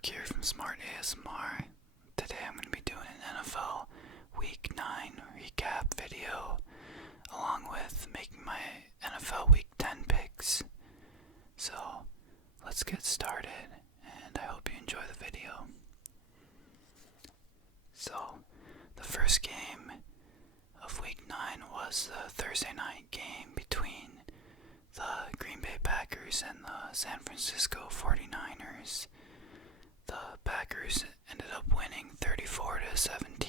Mark here from Smart ASMR. Today I'm going to be doing an NFL Week 9 recap video along with making my NFL Week 10 picks. So let's get started and I hope you enjoy the video. So the first game of Week 9 was the Thursday night game between the Green Bay Packers and the San Francisco 49ers. The Packers ended up winning 34-17,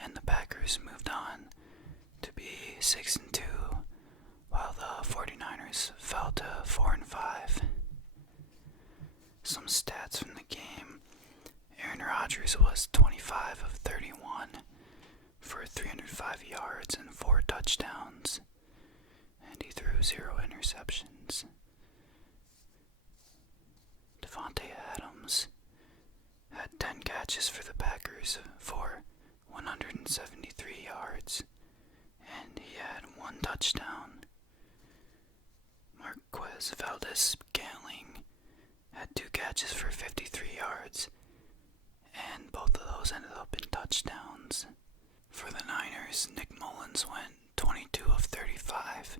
and the Packers moved on to be 6-2, while the 49ers fell to 4-5. Some stats from the game: Aaron Rodgers was 25 of 31 for 305 yards and 4 touchdowns, and he threw 0 interceptions. Devontae Adams had 10 catches for the Packers for 173 yards, and he had 1 touchdown. Marquez Valdes-Scantling had 2 catches for 53 yards, and both of those ended up in touchdowns. For the Niners, Nick Mullins went 22 of 35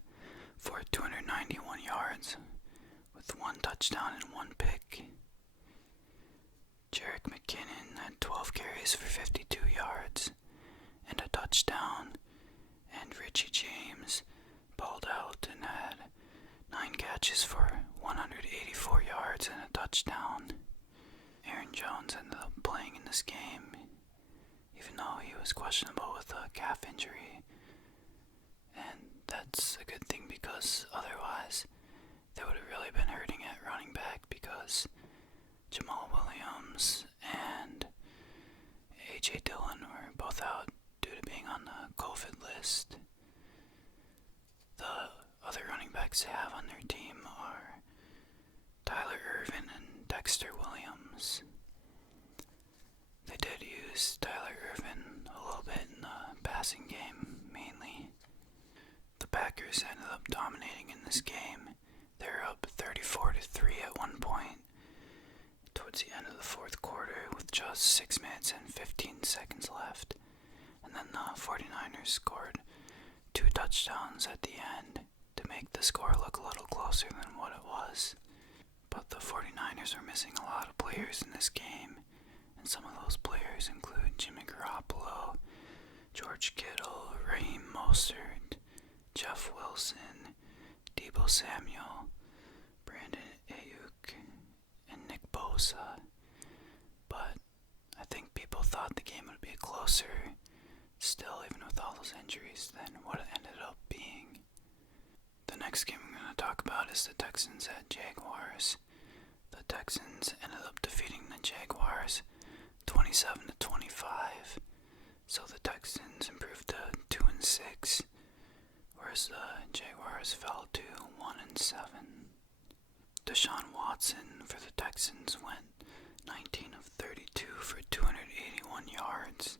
for 291 yards, with 1 touchdown and 1 pick. Jerick McKinnon had 12 carries for 52 yards and a touchdown, and Richie James balled out and had 9 catches for 184 yards and a touchdown. Aaron Jones ended up playing in this game, even though he was questionable with a calf injury, and that's a good thing because otherwise they would have really been hurting at running back because Jamal Williams and A.J. Dillon were both out due to being on the COVID list. The other running backs they have on their team are Tyler Ervin and Dexter Williams. They did use Tyler Ervin a little bit in the passing game mainly. The Packers ended up dominating in this game. They were up 34-3 at one point towards the end of the fourth quarter with just 6 minutes and 15 seconds left. And then the 49ers scored 2 touchdowns at the end to make the score look a little closer than what it was. But the 49ers are missing a lot of players in this game, and some of those players include Jimmy Garoppolo, George Kittle, Raheem Mostert, Jeff Wilson, Deebo Samuel, Brandon Ayuk, and Nick Bosa. But I think people thought the game would be closer still, even with all those injuries, than what it ended up being. The next game I'm going to talk about is the Texans at Jaguars. The Texans ended up defeating the Jaguars 27-25, so the Texans improved to 2-6, whereas the Jaguars fell to 1-7. Deshaun Watson for the Texans went 19 of 32 for 281 yards.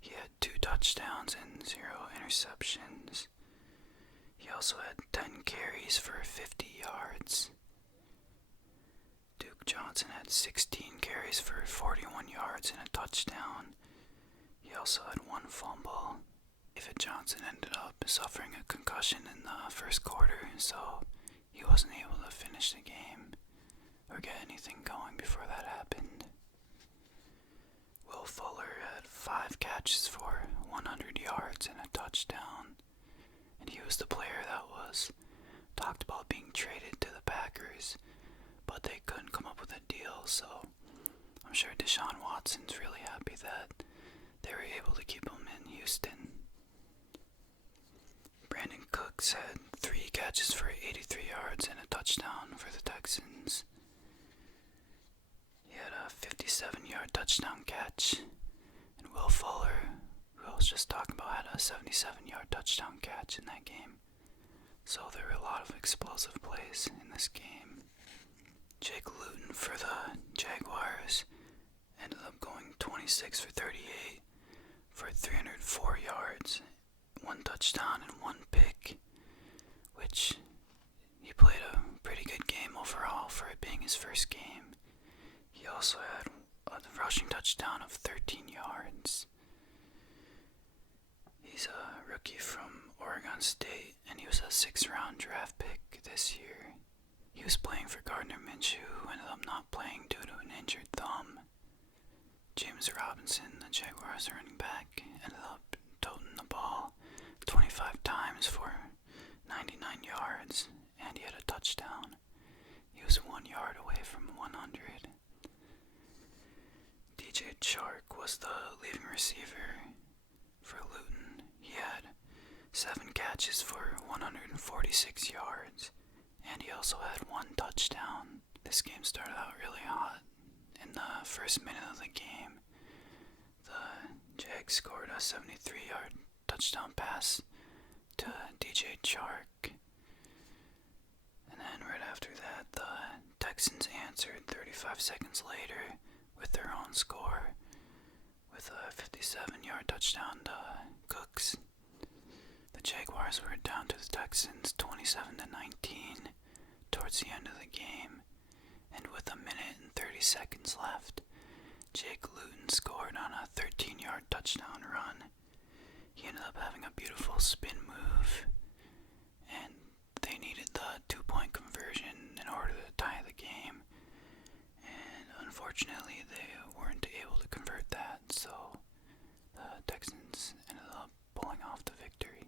He had 2 touchdowns and 0 interceptions. He also had 10 carries for 50 yards. Duke Johnson had 16 carries for 41 yards and a touchdown. He also had 1 fumble. David Johnson ended up suffering a concussion in the first quarter, so he wasn't able to finish the game or get anything going before that happened. Will Fuller had 5 catches for 100 yards and a touchdown, and he was the player that was talked about being traded to the Packers, but they couldn't come up with a deal, so I'm sure Deshaun Watson's really happy that they were able to keep him in Houston. Brandon Cooks had 3 catches for 83 yards and a touchdown for the Texans. He had a 57-yard touchdown catch, and Will Fuller, who I was just talking about, had a 77-yard touchdown catch in that game. So there were a lot of explosive plays in this game. Jake Luton for the Jaguars ended up going 26 for 38 for 304 yards, 1 touchdown and 1 pick, which he played a pretty good game overall for it being his first game. He He also had a rushing touchdown of 13 yards. He's a rookie from Oregon State, and he was a 6th-round draft pick this year. He was playing for Gardner Minshew, who ended up not playing due to an injured thumb. James Robinson, the Jaguars running back, ended up toting the ball 25 times for 99 yards, and he had a touchdown. He was 1 yard away from 100. DJ Chark was the leading receiver for Luton. He had 7 catches for 146 yards, and he also had 1 touchdown. This game started out really hot. In the first minute of the game, the Jags scored a 73-yard touchdown pass to DJ Chark. And then right after that, the Texans answered 35 seconds later with their own score with a 57-yard touchdown to Cooks. The Jaguars were down to the Texans 27-19 towards the end of the game, and with a minute and 30 seconds left, Jake Luton scored on a 13-yard touchdown run. He ended up having a beautiful spin move, and they needed the 2-point conversion in order to tie the game, and unfortunately they weren't able to convert that, so the Texans ended up pulling off the victory.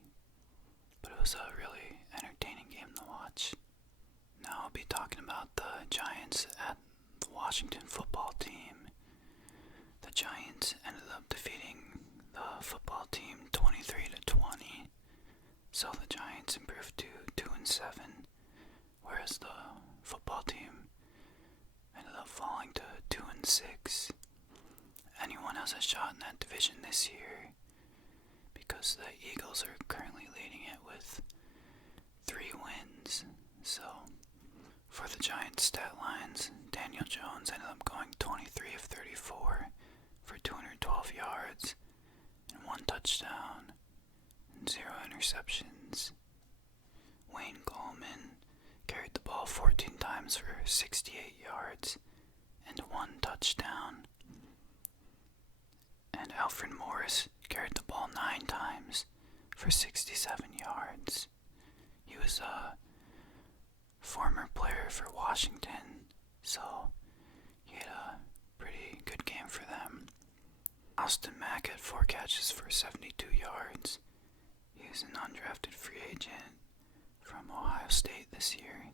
But it was a really entertaining game to watch. Now I'll be talking about the Giants at the Washington football team. The Giants ended up defeating the football team 23-20. So the Giants improved to 2-7, whereas the football team ended up falling to 2-6. Anyone has a shot in that division this year, because the Eagles are currently leading it with 3 wins. So, for the Giants stat lines, Daniel Jones ended up going 23 of 34 for 212 yards and 1 touchdown and 0 interceptions. Wayne Gallman carried the ball 14 times for 68 yards and 1 touchdown. And Alfred Morris carried the ball 9 times for 67 yards. He was a former player for Washington, so he had a pretty good game for them. Austin Mack had 4 catches for 72 yards. He was an undrafted free agent from Ohio State this year.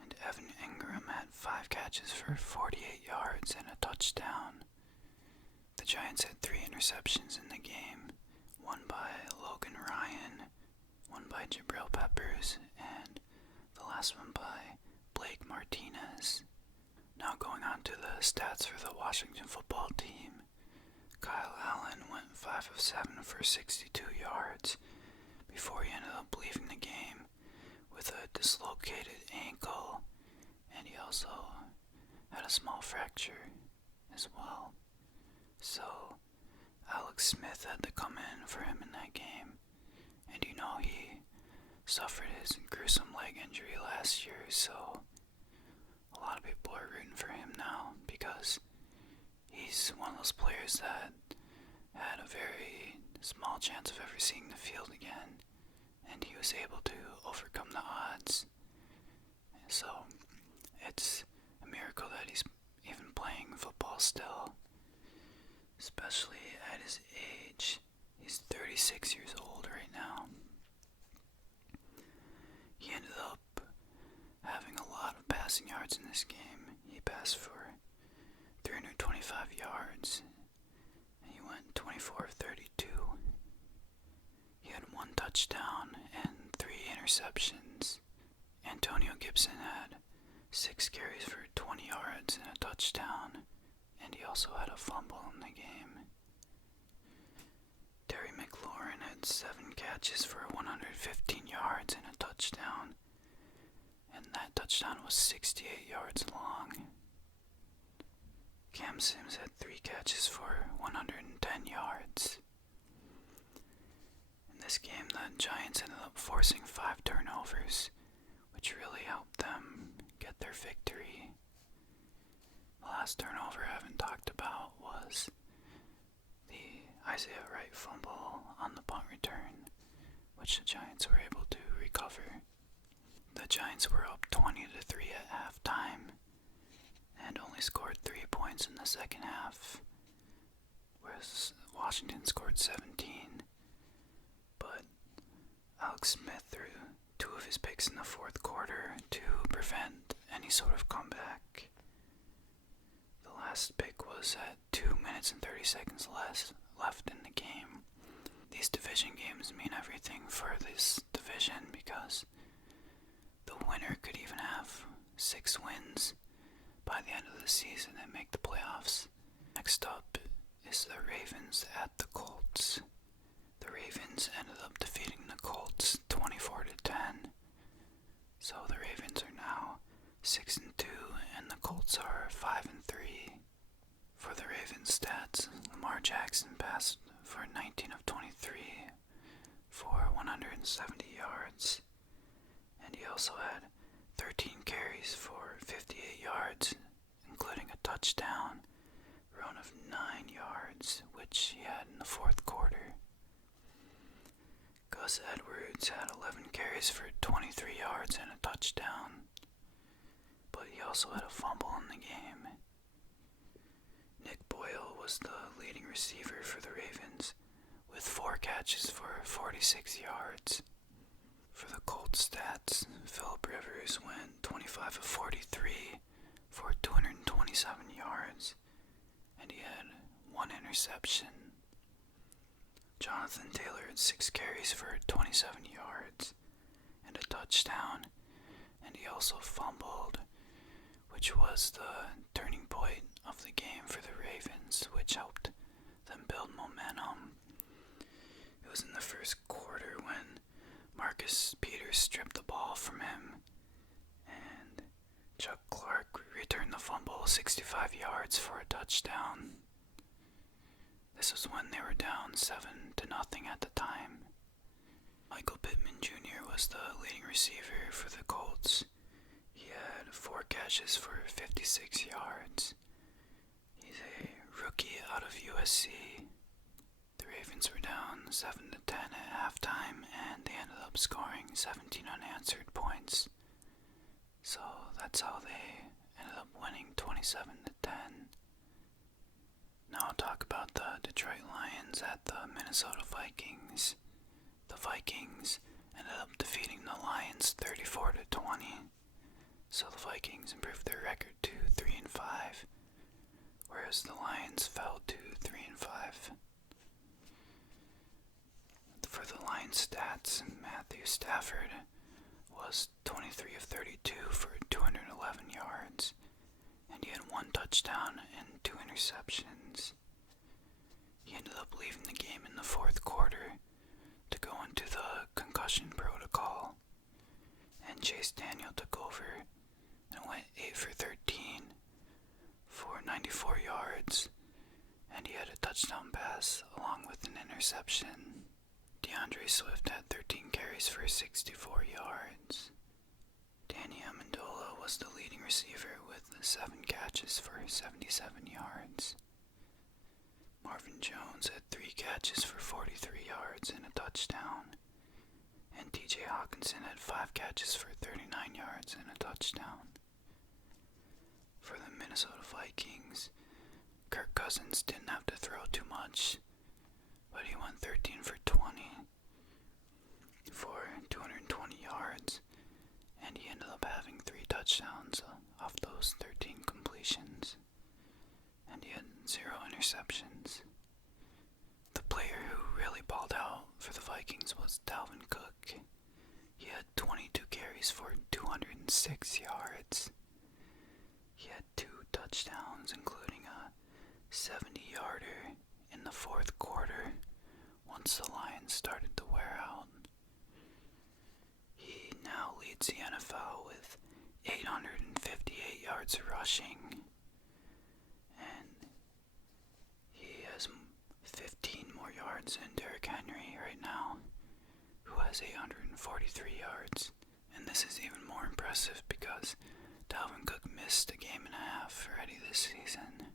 And Evan Ingram had 5 catches for 48 yards and a touchdown. The Giants had 3 interceptions in the game, one by Logan Ryan, one by Jabril Peppers, and the last one by Blake Martinez. Now going on to the stats for the Washington football team. Kyle Allen went 5 of 7 for 62 yards before he ended up leaving the game with a dislocated ankle, and he also had a small fracture as well. So Alex Smith had to come in for him in that game, and he suffered his gruesome leg injury last year, so a lot of people are rooting for him now because he's one of those players that had a very small chance of ever seeing the field again, and he was able to overcome the odds. So it's a miracle that he's even playing football still, especially at his age. He's 36 years old right now. He ended up having a lot of passing yards in this game. He passed for 325 yards, and he went 24 of 32. He had 1 touchdown and 3 interceptions. Antonio Gibson had 6 carries for 20 yards and a touchdown, and he also had a fumble in the game. Terry McLaurin had 7 catches for 115 yards and a touchdown, and that touchdown was 68 yards long. Cam Sims had 3 catches for 110 yards. In this game, the Giants ended up forcing 5 turnovers, which really helped them get their victory. last turnover I haven't talked about was the Isaiah Wright fumble on the punt return, which the Giants were able to recover. The Giants were up 20-3 at halftime and only scored 3 points in the second half, whereas Washington scored 17. But Alex Smith threw 2 of his picks in the fourth quarter to prevent any sort of comeback. The last pick was at 2 minutes and 30 seconds left in the game. These division games mean everything for this division because the winner could even have 6 wins by the end of the season and make the playoffs. Next up is the Ravens at the Colts. The Ravens ended up defeating the Colts 24-10. So the Ravens are now 6-2 and the Colts are 5-3. For the Ravens stats, Lamar Jackson passed for 19 of 23 for 170 yards. And he also had 13 carries for 58 yards, including a touchdown run of 9 yards, which he had in the fourth quarter. Gus Edwards had 11 carries for 23 yards and a touchdown, but he also had a fumble in the game. Nick Boyle was the leading receiver for the Ravens, with 4 catches for 46 yards. For the Colts stats, Phillip Rivers went 25 of 43 for 227 yards, and he had 1 interception. Jonathan Taylor had 6 carries for 27 yards and a touchdown, and he also fumbled, which was the turning point of the game for the Ravens, which helped them build momentum. It was in the first quarter when Marcus Peters stripped the ball from him, and Chuck Clark returned the fumble 65 yards for a touchdown. This was when they were down 7-0 at the time. Michael Pittman Jr. was the leading receiver for the Colts. He had 4 catches for 56 yards. He's a rookie out of USC. The Ravens were down 7-10 at halftime, and they ended up scoring 17 unanswered points. So that's how they ended up winning 27-10. Now I'll talk about the Detroit Lions at the Minnesota Vikings. The Vikings ended up defeating the Lions 34-20. So the Vikings improved their record to 3-5, whereas the Lions fell to 3-5. For the Lions stats, Matthew Stafford was 23 of 32 for 211 yards, and he had 1 touchdown and 2 interceptions. He ended up leaving the game in the fourth quarter to go into the concussion protocol, and Chase Daniel took over and went 8 for 13 for 94 yards, and he had a touchdown pass along with an interception. DeAndre Swift had 13 carries for 64 yards. Danny Amendola was the leading receiver with 7 catches for 77 yards. Marvin Jones had 3 catches for 43 yards and a touchdown. And TJ Hawkinson had 5 catches for 39 yards and a touchdown. For the Minnesota Vikings, Kirk Cousins didn't have to throw too much, but he went 13 for 20 for 220 yards, and he ended up having 3 touchdowns off those 13 completions, and he had 0 interceptions. The player who really balled out for the Vikings was Dalvin Cook. He had 22 carries for 206 yards. He had 2 touchdowns, including a 70-yarder in the fourth quarter once the Lions started to wear out. He now leads the NFL with 858 yards rushing, and he has 15 more yards than Derrick Henry right now, who has 843 yards. And this is even more impressive because Dalvin Cook missed a game and a half already this this season.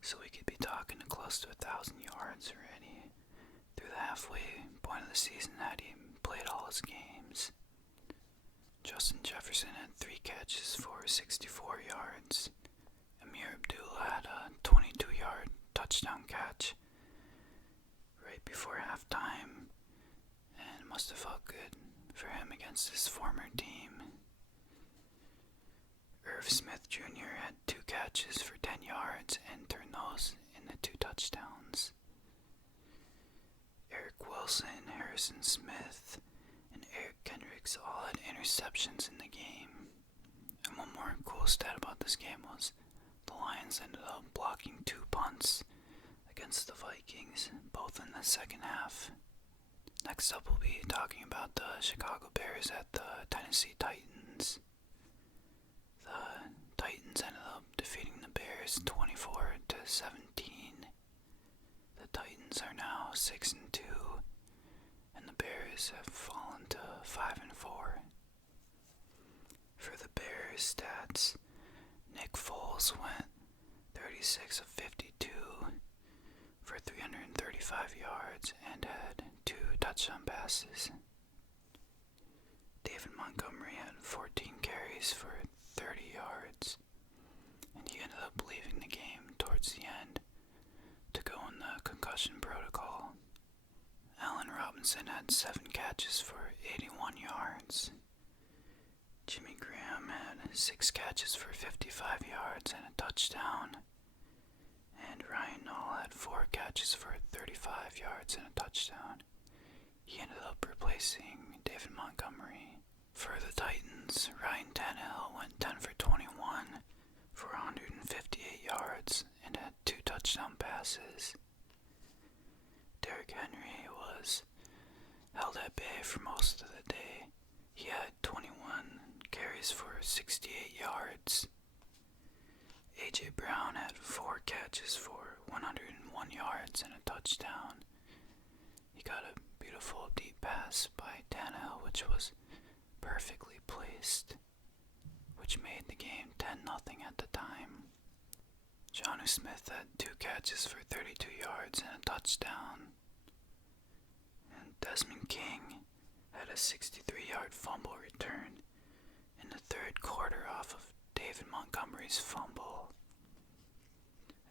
So we could be talking close to 1,000 yards already through the halfway point of the season had he played all his games. Justin Jefferson had 3 catches for 64 yards. Amir Abdullah had a 22-yard touchdown catch right before halftime, and it must have felt good for him against his former team. Irv Smith Jr. had 2 catches for 10 yards and turned those into 2 touchdowns. Eric Wilson, Harrison Smith, and Eric Kendricks all had interceptions in the game. And one more cool stat about this game was the Lions ended up blocking 2 punts against the Vikings, both in the second half. Next up, we'll be talking about the Chicago Bears at the Tennessee Titans. The Titans ended up defeating the Bears 24-17. The Titans are now 6-2, and the Bears have fallen to 5-4. For the Bears stats, Nick Foles went 36 of 52 for 335 yards and had 2 touchdown passes. David Montgomery had 14 carries for 30 yards, and he ended up leaving the game towards the end to go in the concussion protocol. Allen Robinson had 7 catches for 81 yards. Jimmy Graham had 6 catches for 55 yards and a touchdown. And Ryan Nall had 4 catches for 35 yards and a touchdown. He ended up replacing David Montgomery. For the Titans, Ryan Tannehill went 10 for 21 for 158 yards and had 2 touchdown passes. Derrick Henry was held at bay for most of the day. He had 21 carries for 68 yards. A.J. Brown had 4 catches for 101 yards and a touchdown. He got a beautiful deep pass by Tannehill, which was perfectly placed, which made the game 10-0 at the time. Jonnu Smith had 2 catches for 32 yards and a touchdown. And Desmond King had a 63-yard fumble return in the third quarter off of David Montgomery's fumble.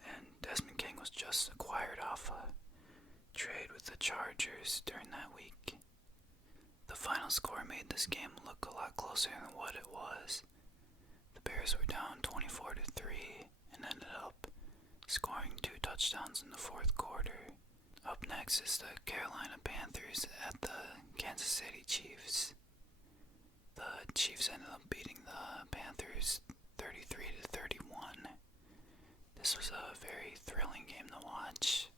And Desmond King was just acquired off a trade with the Chargers during that week. The final score made this game look a lot closer than what it was. The Bears were down 24-3 and ended up scoring 2 touchdowns in the fourth quarter. Up next is the Carolina Panthers at the Kansas City Chiefs. The Chiefs ended up beating the Panthers 33-31. This was a very thrilling game to watch.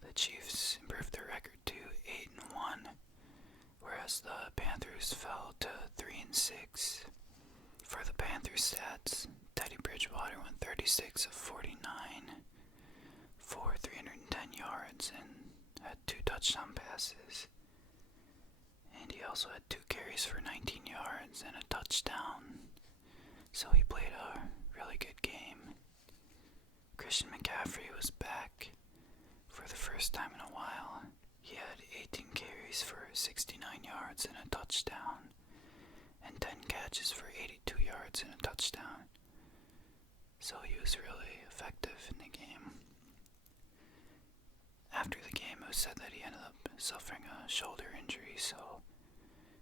The Chiefs improved their record to 8-1, whereas the Panthers fell to 3-6. For the Panthers stats, Teddy Bridgewater went 36 of 49 for 310 yards and had 2 touchdown passes. And he also had 2 carries for 19 yards and a touchdown. So he played a really good game. Christian McCaffrey was back for the first time in a while. He had 18 carries for 69 yards and a touchdown, and 10 catches for 82 yards and a touchdown. So he was really effective in the game. After the game, it was said that he ended up suffering a shoulder injury, so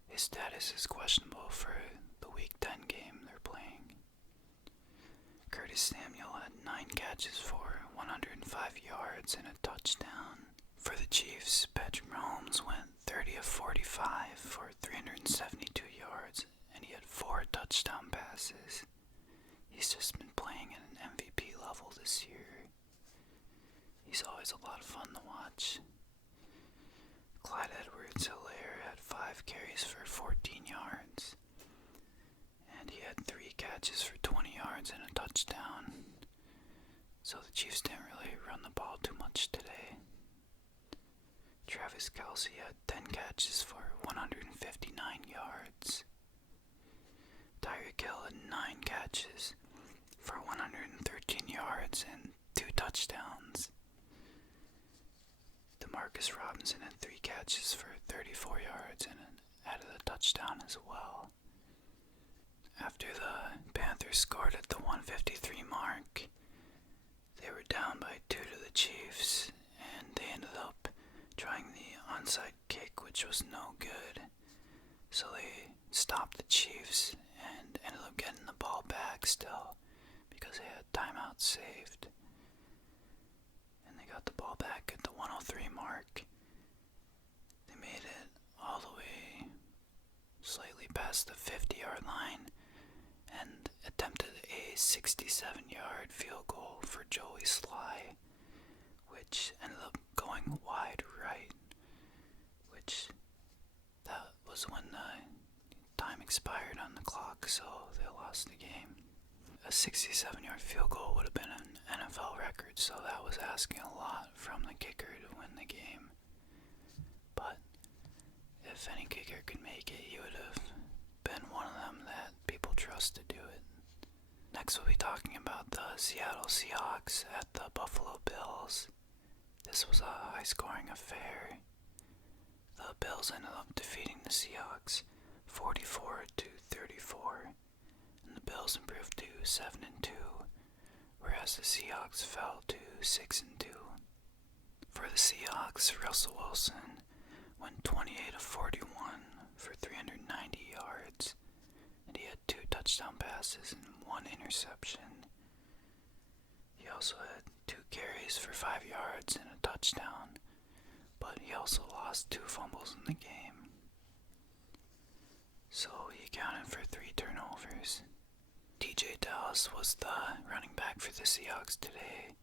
his status is questionable for the Week 10 game they're playing. Curtis Samuel had 9 catches for 105 yards and a touchdown. For the Chiefs, Patrick Mahomes went 30 of 45 for 372 yards, and he had 4 touchdown passes. He's just been playing at an MVP level this year. He's always a lot of fun to watch. Clyde Edwards-Helaire had 5 carries for 14 yards, and he had 3 catches for 20 yards and a touchdown. So the Chiefs didn't really run the ball too much today. Travis Kelce had 10 catches for 159 yards. Tyreek Hill had 9 catches for 113 yards and 2 touchdowns. Demarcus Robinson had 3 catches for 34 yards and added a touchdown as well. After the Panthers scored at the 153 mark, they were down by 2 to the Chiefs, and they ended up trying the onside kick, which was no good. So they stopped the Chiefs and ended up getting the ball back still because they had timeouts saved. And they got the ball back at the 103 mark. They made it all the way slightly past the 50-yard line and attempted a 67-yard field goal for Joey Sly, which ended up going wide right, which that was when the time expired on the clock, so they lost the game. A 67-yard field goal would have been an NFL record, so that was asking a lot from the kicker to win the game. But if any kicker could make it, he would have been one of them that people trust to do it. Next we'll be talking about the Seattle Seahawks at the Buffalo Bills. This was a high-scoring affair. The Bills ended up defeating the Seahawks 44-34, and the Bills improved to 7-2, whereas the Seahawks fell to 6-2. For the Seahawks, Russell Wilson went 28 of 41 for 390 yards, and he had 2 touchdown passes and 1 interception. He also had 2 carries for 5 yards and a touchdown, but he also lost 2 fumbles in the game. So he accounted for 3 turnovers. DJ Dallas was the running back for the Seahawks today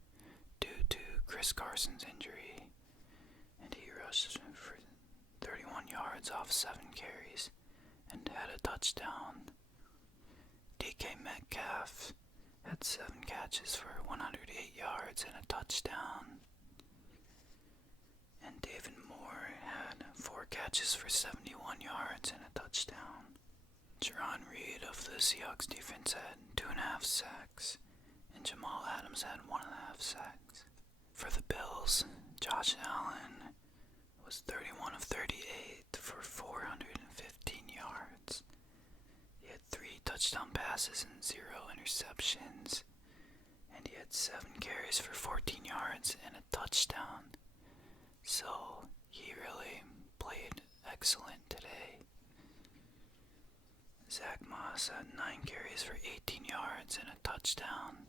due to Chris Carson's injury, and he rushed for 31 yards off 7 carries and had a touchdown. DK Metcalf had 7 catches for 108 yards and a touchdown. And David Moore had 4 catches for 71 yards and a touchdown. Jerron Reed of the Seahawks defense had 2.5 sacks, and Jamal Adams had 1.5 sacks. For the Bills, Josh Allen was 31 of 38 for 415 yards. He had 3 touchdown passes and 0 interceptions, and he had 7 carries for 14 yards and a touchdown. So he really played excellent today. Zach Moss had 9 carries for 18 yards and a touchdown.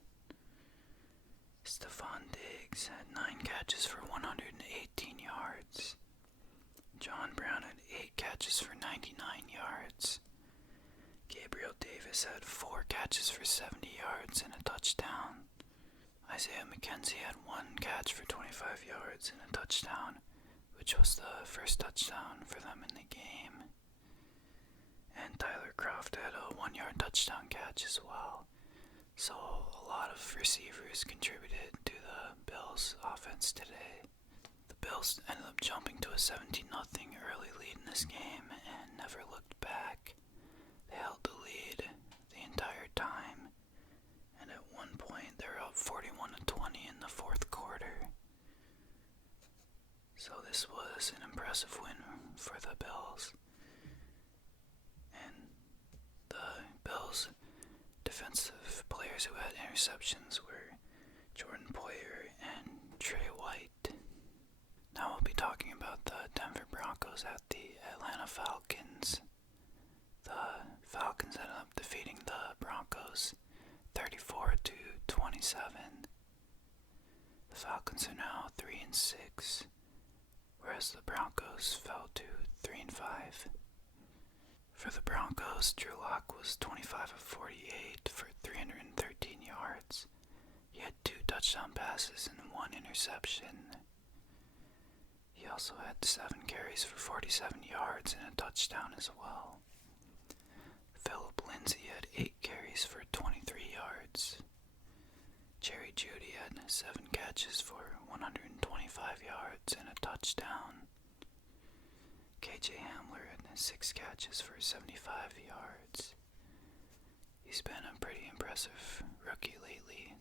Stephon Diggs had 9 catches for 118 yards. John Brown had 8 catches for 99 yards. Gabriel Davis had 4 catches for 70 yards and a touchdown. Isaiah McKenzie had 1 catch for 25 yards and a touchdown, which was the first touchdown for them in the game. And Tyler Kroft had a 1-yard touchdown catch as well. So a lot of receivers contributed to the Bills' offense today. The Bills ended up jumping to a 17-0 early lead in this game and never looked back. They held the lead the entire time, and at one point they were up 41-20 in the 4th quarter. So this was an impressive win for the Bills. And the Bills' defensive players who had interceptions were Jordan Poyer and Trey White. Now we'll be talking about the Denver Broncos at the Atlanta Falcons. The Falcons ended up defeating the Broncos 34-27. The Falcons are now 3-6, whereas the Broncos fell to 3-5. For the Broncos, Drew Lock was 25 of 48 for 313 yards. He had 2 touchdown passes and 1 interception. He also had 7 carries for 47 yards and a touchdown as well. Phillip Lindsay had 8 carries for 23 yards. Jerry Jeudy had 7 catches for 125 yards and a touchdown. KJ Hamler had 6 catches for 75 yards. He's been a pretty impressive rookie lately.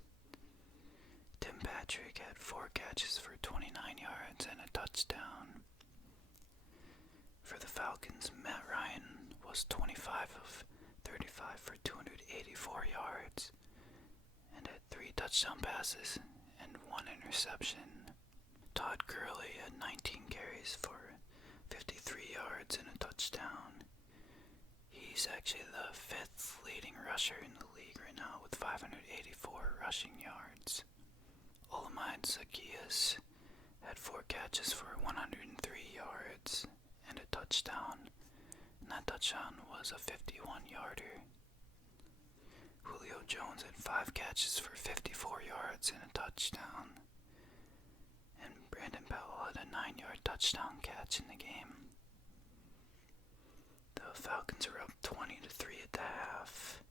Tim Patrick had 4 catches for 29 yards and a touchdown. For the Falcons, Matt Ryan was 25 of 35 for 284 yards and had 3 touchdown passes and 1 interception. Todd Gurley had 19 carries for 53 yards and a touchdown. He's actually the 5th leading rusher in the league right now with 584 rushing yards. Olamide Zaccheaus had 4 catches for 103 yards and a touchdown, and that touchdown was a 51-yarder. Julio Jones had 5 catches for 54 yards and a touchdown, and Brandon Powell had a 9-yard touchdown catch in the game. The Falcons were up 20-3 at the half,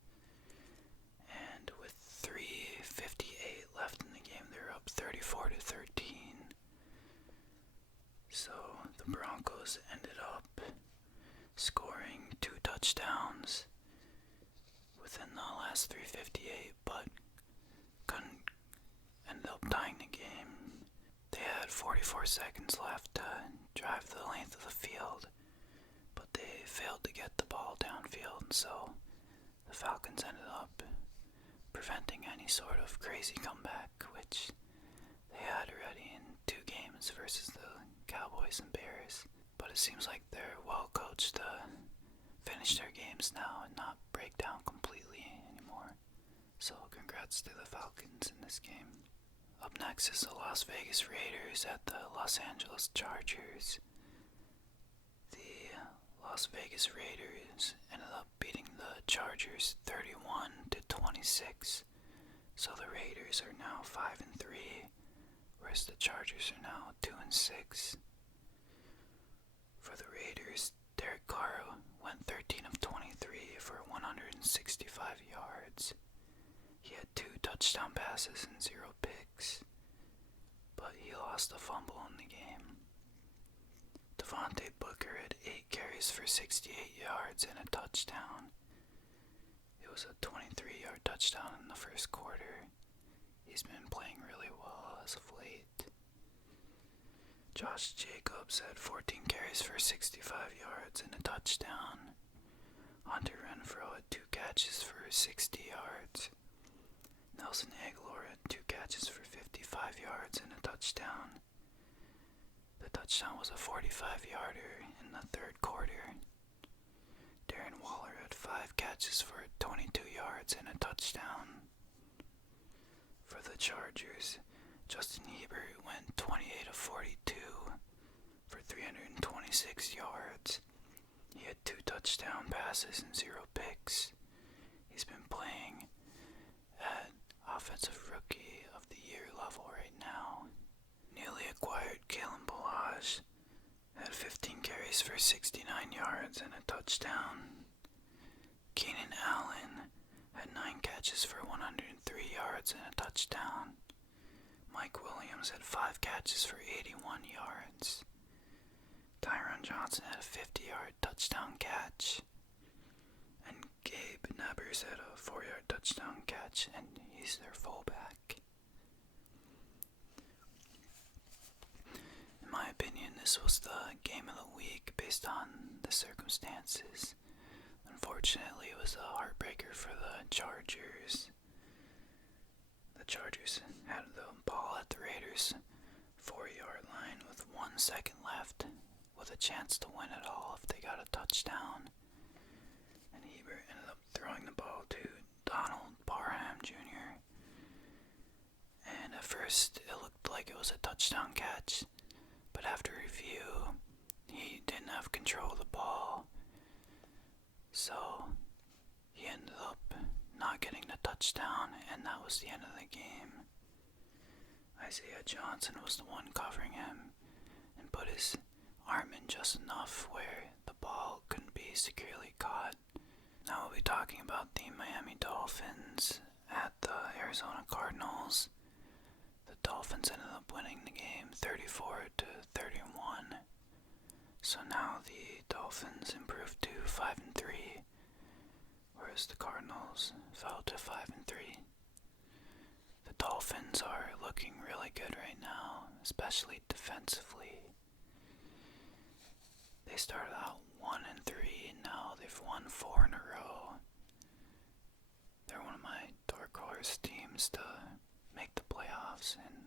and with 3:58 left in the game, they're up 34-13. So the Broncos ended up scoring 2 touchdowns within the last 3:58, but couldn't end up tying the game. They had 44 seconds left to drive the length of the field, but they failed to get the ball downfield, so the Falcons ended up preventing any sort of crazy comeback, which they had already in 2 games versus the Cowboys and Bears. But it seems like they're well coached to finish their games now and not break down completely anymore. So congrats to the Falcons in this game. Up next is the Las Vegas Raiders at the Los Angeles Chargers. The Las Vegas Raiders ended up beating the Chargers 31-26. So the Raiders are now 5-3, whereas the Chargers are now 2-6. For the Raiders, Derek Carr went 13 of 23 for 165 yards. He had 2 touchdown passes and 0 picks, but he lost a fumble in the game. Devontae Booker had 8 carries for 68 yards and a touchdown. It was a 23-yard touchdown in the first quarter. He's been playing really well as of late. Josh Jacobs had 14 carries for 65 yards and a touchdown. Hunter Renfrow had 2 catches for 60 yards. Nelson Aguilar had 2 catches for 55 yards and a touchdown. The touchdown was a 45-yarder in the third quarter. Darren Waller had 5 catches for 22 yards and a touchdown. For the Chargers, Justin Herbert went 28 of 42 for 326 yards. He had 2 touchdown passes and 0 picks. He's been playing at Offensive Rookie of the Year level right now. Newly acquired Kalen Ballage had 15 carries for 69 yards and a touchdown. Keenan Allen had 9 catches for 103 yards and a touchdown. Mike Williams had 5 catches for 81 yards. Tyron Johnson had a 50-yard touchdown catch. And Gabe Nevers had a 4-yard touchdown catch, and he's their fullback. In my opinion, this was the game of the week based on the circumstances. Unfortunately, it was a heartbreaker for the Chargers. The Chargers had the ball at the Raiders' 4-yard line with 1 second left, with a chance to win it all if they got a touchdown. And Hebert ended up throwing the ball to Donald Parham Jr. And at first, it looked like it was a touchdown catch, but after review, he didn't have control of the ball. So, he ended up not getting the touchdown, and that was the end of the game. Isaiah Johnson was the one covering him and put his arm in just enough where the ball couldn't be securely caught. Now we'll be talking about the Miami Dolphins at the Arizona Cardinals. The Dolphins ended up winning the game 34-31. So now the Dolphins improved to 5-3, whereas the Cardinals fell to 5-3. The Dolphins are looking really good right now, especially defensively. They started out 1-3, and now they've won 4 in a row. They're one of my dark horse teams to make the playoffs and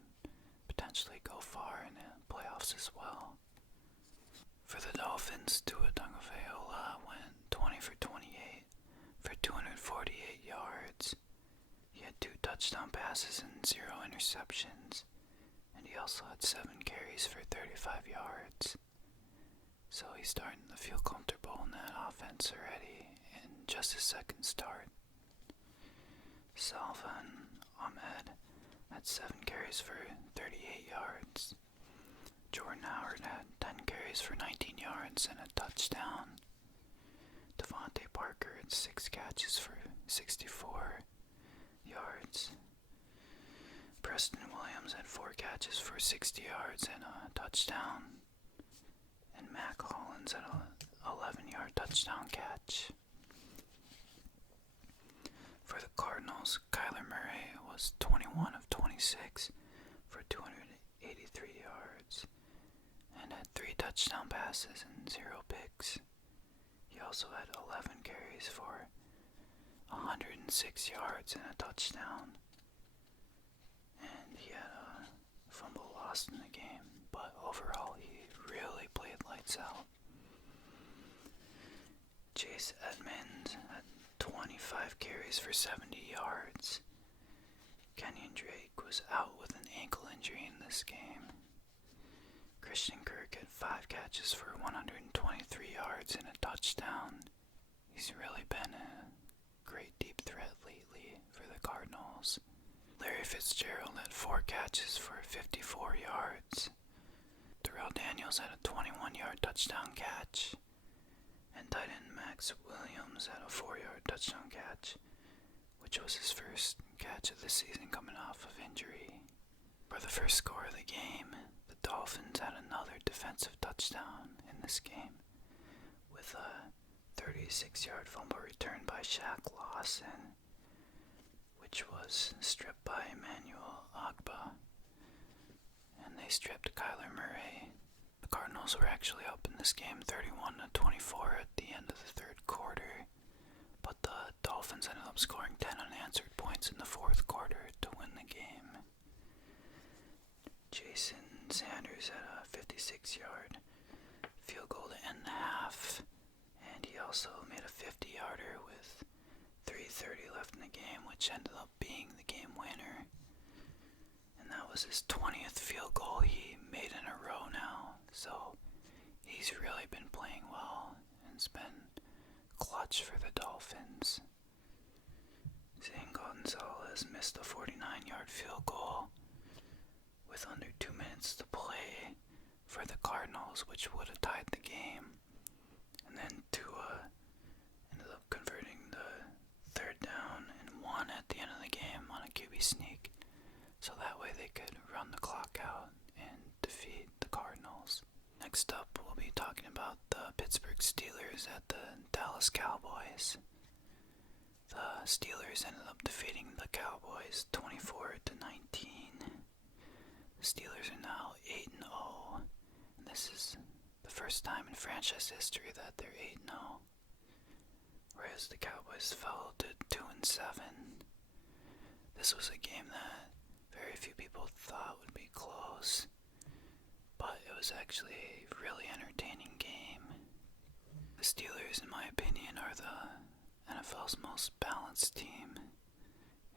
potentially go far in the playoffs as well. For the Dolphins, Tua Tagovailoa went 20 for 28 for 248 yards. He had 2 touchdown passes and 0 interceptions, and he also had 7 carries for 35 yards. So he's starting to feel comfortable in that offense already in just his second start. Salvon Ahmed had 7 carries for 38 yards. Jordan Howard had 10 carries for 19 yards and a touchdown. Devontae Parker had 6 catches for 64 yards. Preston Williams had 4 catches for 60 yards and a touchdown. And Mac Hollins had an 11-yard touchdown catch. For the Cardinals, Kyler Murray was 21 of 26 for 283 yards and had 3 touchdown passes and 0 picks. He also had 11 carries for 106 yards and a touchdown. And he had a fumble lost in the game, but overall he really played lights out. Chase Edmonds had 25 carries for 70 yards. Kenyon Drake was out with an ankle injury in this game. Christian Kirk had 5 catches for 123 yards and a touchdown. He's really been a great deep threat lately for the Cardinals. Larry Fitzgerald had 4 catches for 54 yards. Darrell Daniels had a 21-yard touchdown catch. And tight end Max Williams had a 4-yard touchdown catch, which was his first catch of the season coming off of injury. For the first score of the game, the Dolphins had another defensive touchdown in this game, with a 36-yard fumble return by Shaq Lawson, which was stripped by Emmanuel Ogbah, and they stripped Kyler Murray. The Cardinals were actually up in this game 31-24 at the end of the third quarter, but the Dolphins ended up scoring 10 unanswered points in the fourth quarter to win the game. Jason Sanders had a 56-yard field goal to end the half, and he also made a 50-yarder with 3:30 left in the game, which ended up being the game winner. And that was his 20th field goal he made in a row now, so he's really been playing well and it's been clutch for the Dolphins. Zane Gonzalez missed a 49-yard field goal with under 2 minutes to play for the Cardinals, which would have tied the game. And then Tua ended up converting the 3rd down and 1 at the end of the game on a QB sneak, so that way they could run the clock out and defeat the Cardinals. Next up, we'll be talking about the Pittsburgh Steelers at the Dallas Cowboys. The Steelers ended up defeating the Cowboys 24-19. The Steelers are now 8-0, and this is the first time in franchise history that they're 8-0, whereas the Cowboys fell to 2-7. This was a game that very few people thought would be close, but it was actually a really entertaining game. The Steelers, in my opinion, are the NFL's most balanced team.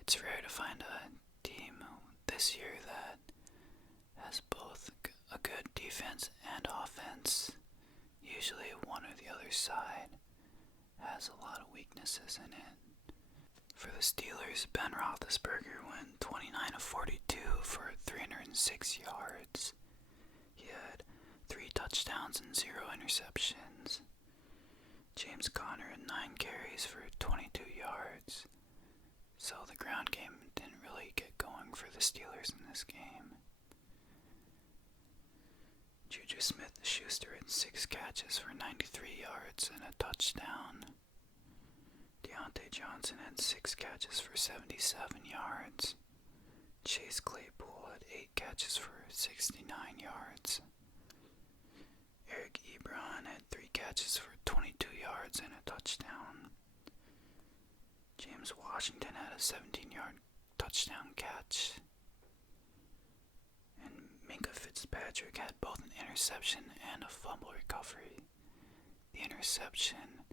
It's rare to find a team this year that has both a good defense and offense. Usually one or the other side has a lot of weaknesses in it. For the Steelers, Ben Roethlisberger went 29 of 42 for 306 yards. He had 3 touchdowns and 0 interceptions. James Conner had 9 carries for 22 yards. So the ground game didn't really get going for the Steelers in this game. Juju Smith-Schuster had 6 catches for 93 yards and a touchdown. Deontay Johnson had 6 catches for 77 yards. Chase Claypool had 8 catches for 69 yards. Eric Ebron had 3 catches for 22 yards and a touchdown. James Washington had a 17-yard touchdown catch. And Minka Fitzpatrick had both an interception and a fumble recovery. The interception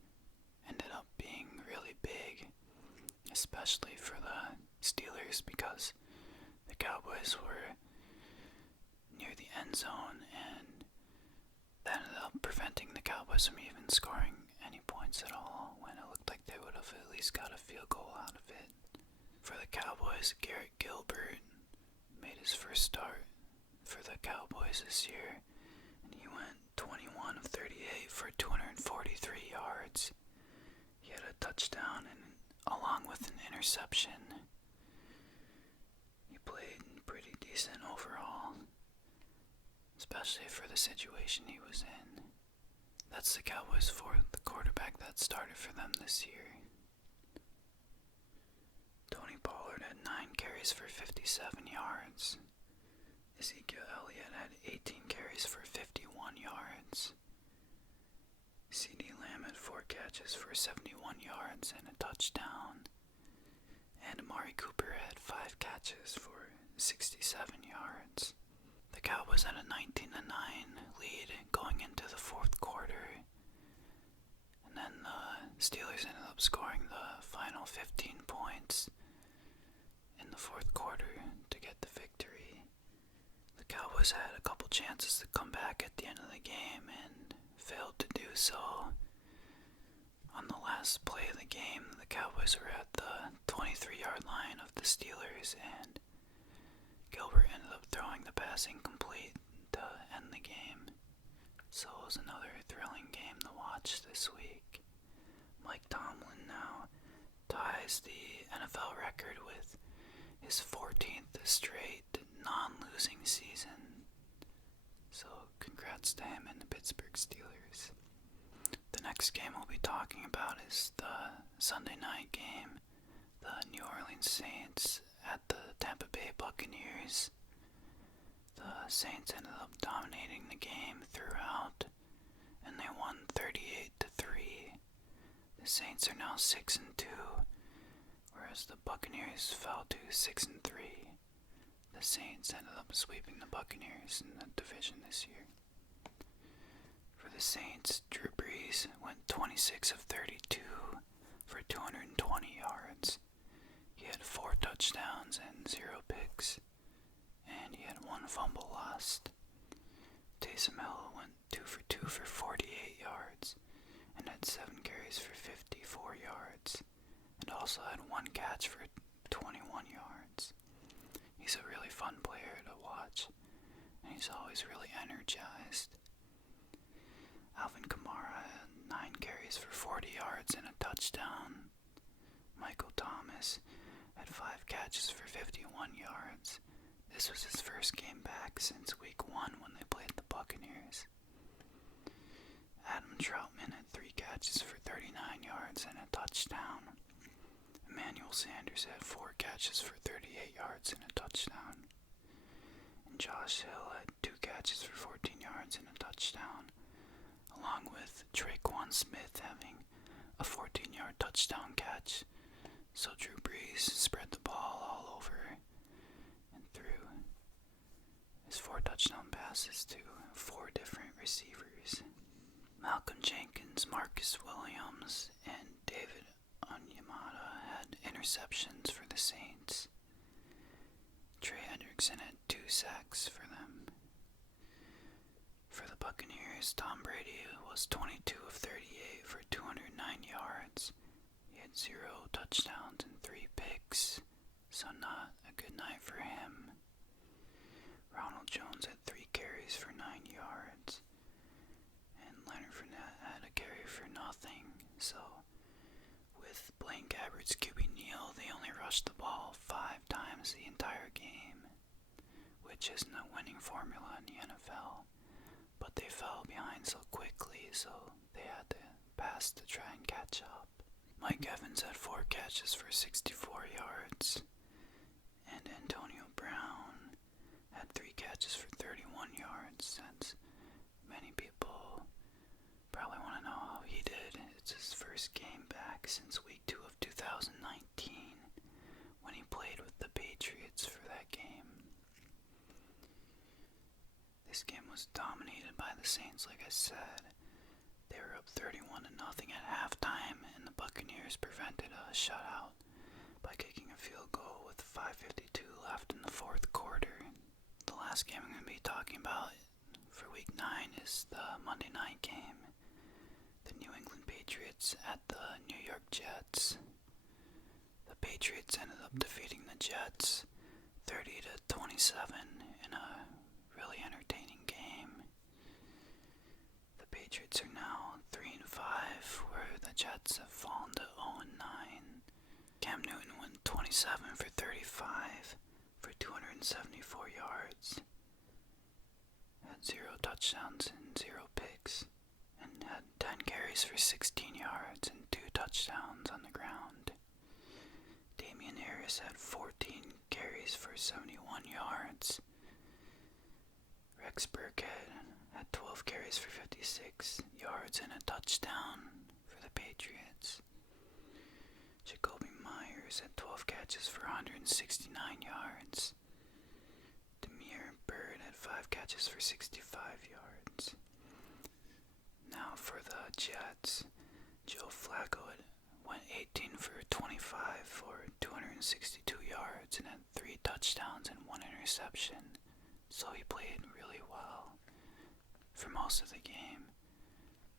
ended up being really big, especially for the Steelers, because the Cowboys were near the end zone, and that ended up preventing the Cowboys from even scoring any points at all, when it looked like they would have at least got a field goal out of it. For the Cowboys, Garrett Gilbert made his first start for the Cowboys this year, and he went 21 of 38 for 243 yards. He had a touchdown and along with an interception. He played pretty decent overall, especially for the situation he was in. That's the Cowboys' fourth quarterback that started for them this year. Tony Pollard had 9 carries for 57 yards. Ezekiel Elliott had 18 carries for 51 yards. CeeDee Lamb had 4 catches for 71 yards and a touchdown. And Amari Cooper had 5 catches for 67 yards. The Cowboys had a 19-9 lead going into the fourth quarter. And then the Steelers ended up scoring the final 15 points in the fourth quarter to get the victory. The Cowboys had a couple chances to come back at the end of the game and failed to do so. On the last play of the game, the Cowboys were at the 23-yard line of the Steelers, and Gilbert ended up throwing the pass incomplete to end the game. So it was another thrilling game to watch this week. Mike Tomlin now ties the NFL record with his 14th straight non-losing season. So congrats to him and the Pittsburgh Steelers. The next game we'll be talking about is the Sunday night game, the New Orleans Saints at the Tampa Bay Buccaneers. The Saints ended up dominating the game throughout, and they won 38-3. The Saints are now 6-2, whereas the Buccaneers fell to 6-3. The Saints ended up sweeping the Buccaneers in the division this year. For the Saints, Drew Brees went 26 of 32 for 220 yards. He had 4 touchdowns and 0 picks, and he had 1 fumble lost. Taysom Hill went 2 for 2 for 48 yards and had 7 carries for 54 yards, and also had 1 catch for 21 yards. He's a really fun player to watch, and he's always really energized. Alvin Kamara had 9 carries for 40 yards and a touchdown. Michael Thomas had 5 catches for 51 yards. This was his first game back since week 1 when they played the Buccaneers. Adam Troutman had 3 catches for 39 yards and a touchdown. Emmanuel Sanders had 4 catches for 38 yards and a touchdown. And Josh Hill had 2 catches for 14 yards and a touchdown, along with Traquan Smith having a 14-yard touchdown catch. So Drew Brees spread the ball all over and threw his 4 touchdown passes to 4 different receivers. Malcolm Jenkins, Marcus Williams, and David Onyemata had interceptions for the Saints. Trey Hendrickson had 2 sacks for them. For the Buccaneers, Tom Brady was 22 of 38 for 209 yards. He had 0 touchdowns and 3 picks, so not a good night for him. Ronald Jones had 3 carries for 9 yards, and Leonard Fournette had a carry for nothing. So with Blaine Gabbert's QB kneel, they only rushed the ball 5 times the entire game, which isn't a winning formula in the NFL. But they fell behind so quickly, so they had to pass to try and catch up. Mike Evans had 4 catches for 64 yards, and Antonio Brown had 3 catches for 31 yards. Since many people probably want to know how he did, it's his first game back since week 2 of 2019, when he played with the Patriots for that game. This game was dominated by the Saints, like I said. They were up 31-0 at halftime, and the Buccaneers prevented a shutout by kicking a field goal with 5:52 left in the fourth quarter. The last game I'm going to be talking about for Week 9 is the Monday night game. The New England Patriots at the New York Jets. The Patriots ended up defeating the Jets 30-27 in a really entertaining game. The Patriots are now 3-5, where the Jets have fallen to 0-9. Cam Newton went 27 for 35 for 274 yards, had 0 touchdowns and 0 picks, and had 10 carries for 16 yards and 2 touchdowns on the ground. Damian Harris had 14 carries for 71 yards. Rex Burkhead had 12 carries for 56 yards and a touchdown for the Patriots. Jacoby Myers had 12 catches for 169 yards. Demir Bird had 5 catches for 65 yards. Now for the Jets, Joe Flacco went 18 for 25 for 262 yards and had 3 touchdowns and 1 interception. So he played really well for most of the game.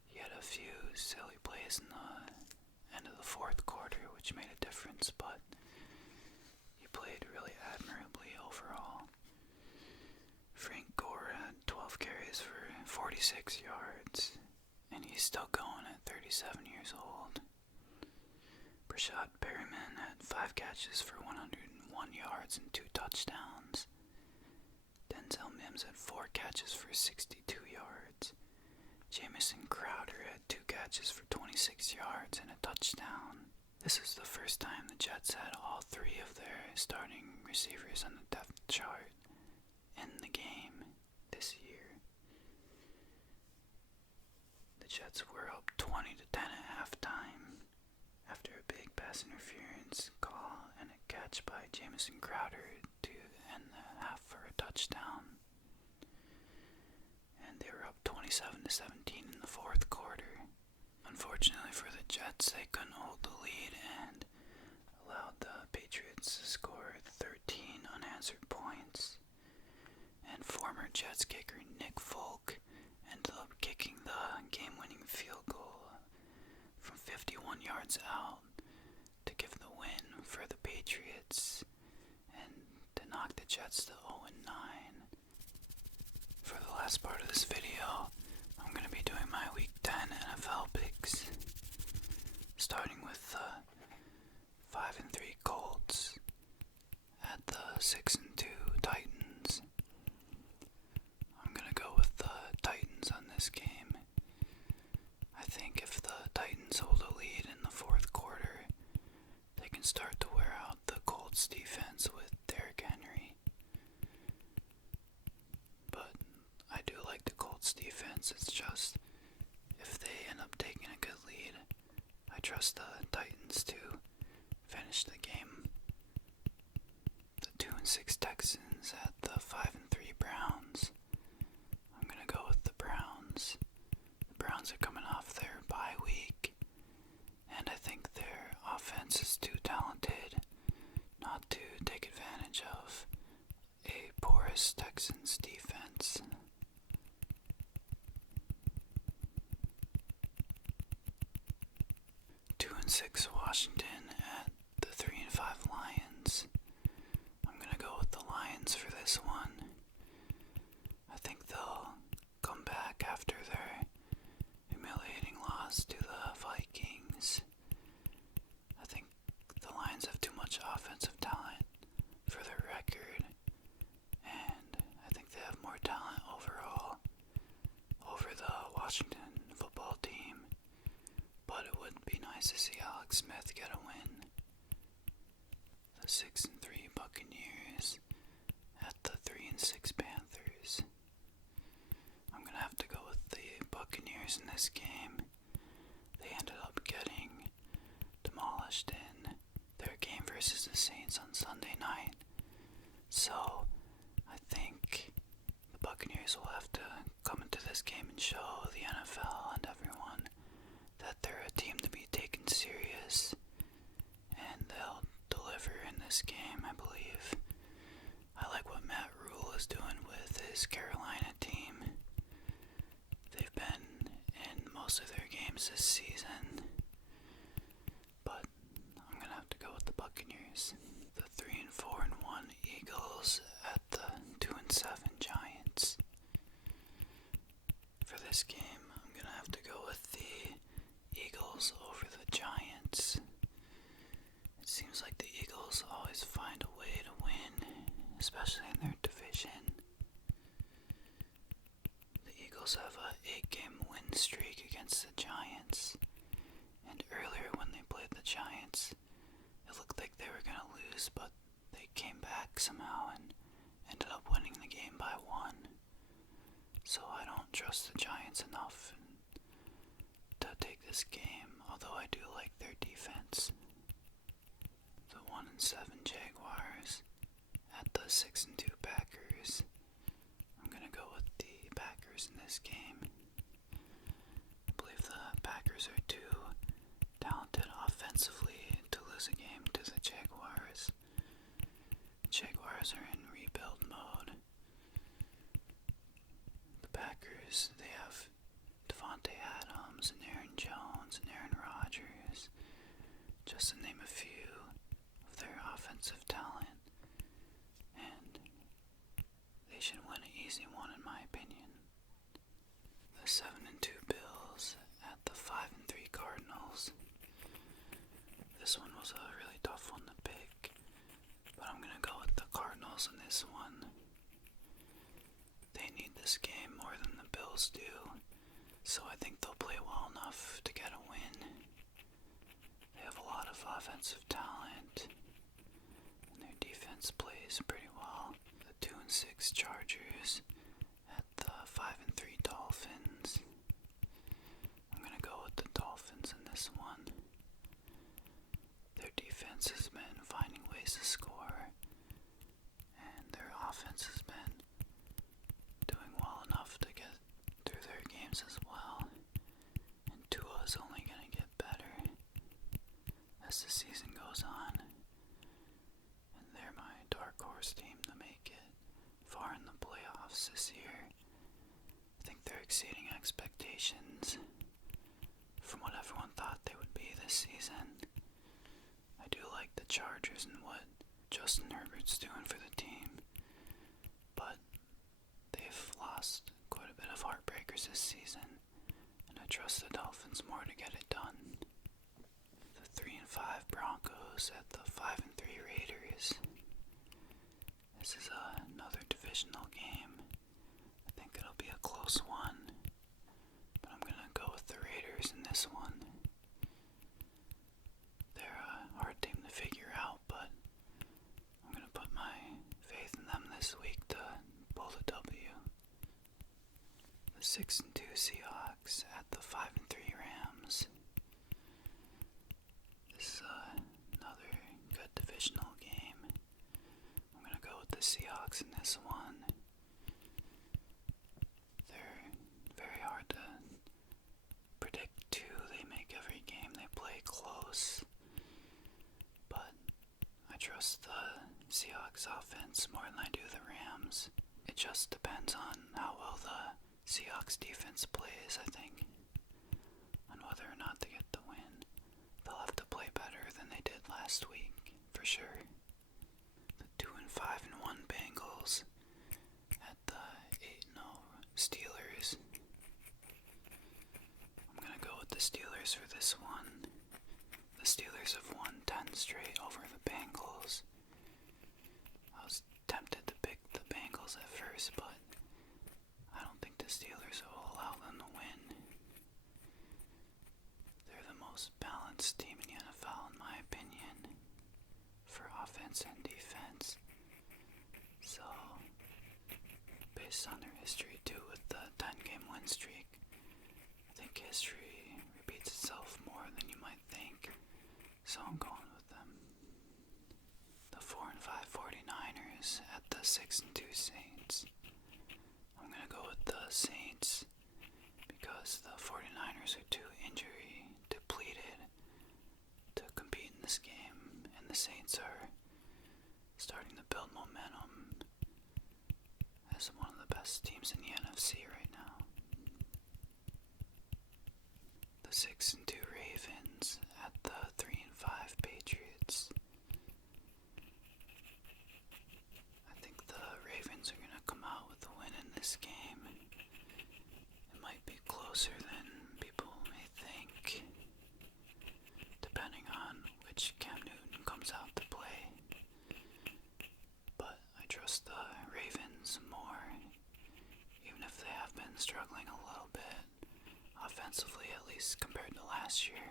He had a few silly plays in the end of the fourth quarter, which made a difference, but he played really admirably overall. Frank Gore had 12 carries for 46 yards, and he's still going at 37 years old. Brashad Perriman had 5 catches for 101 yards and 2 touchdowns. Denzel Mims had 4 catches for 62 yards. Jamison Crowder had 2 catches for 26 yards and a touchdown. This is the first time the Jets had all 3 of their starting receivers on the depth chart in the game this year. The Jets were up 20-10 at halftime after a big pass interference call and a catch by Jamison Crowder to end the half for a touchdown. And they were up 27-17 in the fourth quarter. Unfortunately for the Jets, they couldn't hold the lead and allowed the Patriots to score 13 unanswered points. And former Jets kicker Nick Folk ended up kicking the game-winning field goal from 51 yards out to give the win for the Patriots and to knock the Jets to 0-9. For the last part of this video, I'm going to be doing my Week 10 NFL picks, starting with the 5-3 Colts at the 6-2 Titans. I'm going to go with the Titans on this game. I think if the Titans hold a lead in the fourth quarter, they can start to wear out the Colts defense with Derrick Henry. But I do like the Colts defense. It's just, if they end up taking a good lead, I trust the Titans to finish the game. The 2-6 Texans at the 5-3 Browns. I'm gonna go with the Browns. The Browns are coming off their bye week, and I think their offense is too talented not to take advantage of a porous Texans defense. 2-6 Washington at the 3-5 Lions. I'm gonna go with the Lions for this one. I think they'll come back after their humiliating loss to the Vikings. I think the Lions the 6-3 Buccaneers at the 3-6 Panthers. I'm gonna have to go with the Buccaneers in this game. They ended up getting demolished in their game versus the Saints on Sunday night. So I think the Buccaneers will have to come into this game and show the NFL and everyone that they're a team to be taken serious, and they'll deliver in this game, I believe. I like what Matt Rule is doing with his Carolina team. They've been in most of their games this season, but I'm gonna have to go with the Buccaneers. The 3-4-1 Eagles at the 2-7 Giants. For this game, I'm gonna have to go with the Eagles over the Giants. It seems like the Eagles always find a way to win, especially in their division. The Eagles have a 8-game win streak against the Giants, and earlier when they played the Giants, it looked like they were gonna lose, but they came back somehow and ended up winning the game by 1. So I don't trust the Giants enough to take this game, although I do like their defense. The 1-7 Jaguars at the 6-2 Packers. I'm gonna go with the Packers in this game. I believe the Packers are too talented offensively to lose a game to the Jaguars. The Jaguars are in rebuild mode. The Packers, they have Devontae Adams and Aaron Jones and Aaron Rodgers, just to name a few of their offensive talent, and they should win an easy one in my opinion. The 7-2 Bills at the 5-3 Cardinals. This one was a really tough one to pick, but I'm gonna go with the Cardinals in this one. They need this game more than the Bills do, so I think they'll play well enough to get a win. They have a lot of offensive talent, and their defense plays pretty well. The 2-6 Chargers at the 5-3 Dolphins. I'm gonna go with the Dolphins in this one. Their defense has been finding ways to score, and their offense has been doing well enough to get through their games as well. And Tua is only going to get better as the season goes on. And they're my dark horse team to make it far in the playoffs this year. I think they're exceeding expectations from what everyone thought they would be this season. I do like the Chargers and what Justin Herbert's doing for the team, but they've lost quite a bit of heartbreakers this season, and I trust the Dolphins more to get it done. The 3-5 Broncos at the 5-3 Raiders. This is another divisional game. I think it'll be a close one, but I'm gonna go with the Raiders in this one. They're a hard team to figure out, but I'm gonna put my faith in them this week to pull the W. The 6-2 Seahawks at the 5-3 Rams. This is another good divisional game. I'm gonna go with the Seahawks in this one. They're very hard to predict too. They make every game they play close, but I trust the Seahawks offense more than I do the Rams. It just depends on how well the Seahawks defense plays, I think, on whether or not they get the win. They'll have to play better than they did last week, for sure. The 2-5-1 Bengals at the 8-0 Steelers. I'm gonna go with the Steelers for this one. The Steelers have won 10 straight over the Bengals. I was tempted to pick the Bengals at first, but I don't think the Steelers will allow them to win. They're the most balanced team in the NFL, in my opinion. based on their history too with the 10-game win streak. I think history repeats itself more than you might think, so I'm going with them. The 4-5 49ers at the 6-2 Saints. I'm going to go with the Saints because the 49ers are too injury depleted to compete in this game, and the Saints are starting to build momentum as one of the best teams in the NFC right now. The 6-2 Ravens at the 3-5 Patriots. I think the Ravens are going to come out with a win in this game. It might be closer than people may think, depending on which Cam Newton comes out to play. But I trust the Ravens more, even if they have been struggling a little bit, offensively at least compared to last year.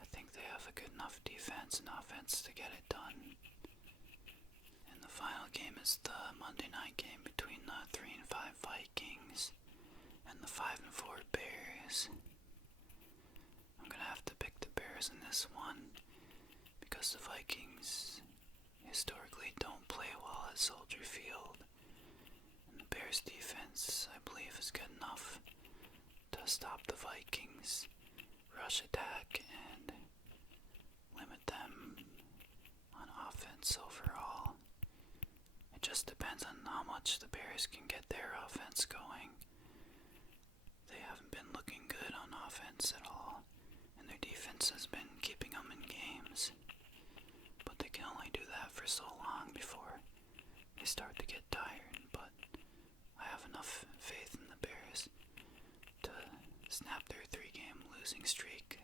I think they have a good enough defense and offense to get it done. And the final game is the Monday night game between the 3-5 Vikings and the 5-4 Bears. I'm gonna have to pick the Bears in this one because the Vikings historically don't play well at Soldier Field, and the Bears defense, I believe, is good enough to stop the Vikings' rush attack and limit them on offense overall. It just depends on how much the Bears can get their offense going. They haven't been looking good on offense at all, and their defense has been keeping them in games. But they can only do that for so long before they start to get tired. But I have enough faith in the Bears to snap their 3-game losing streak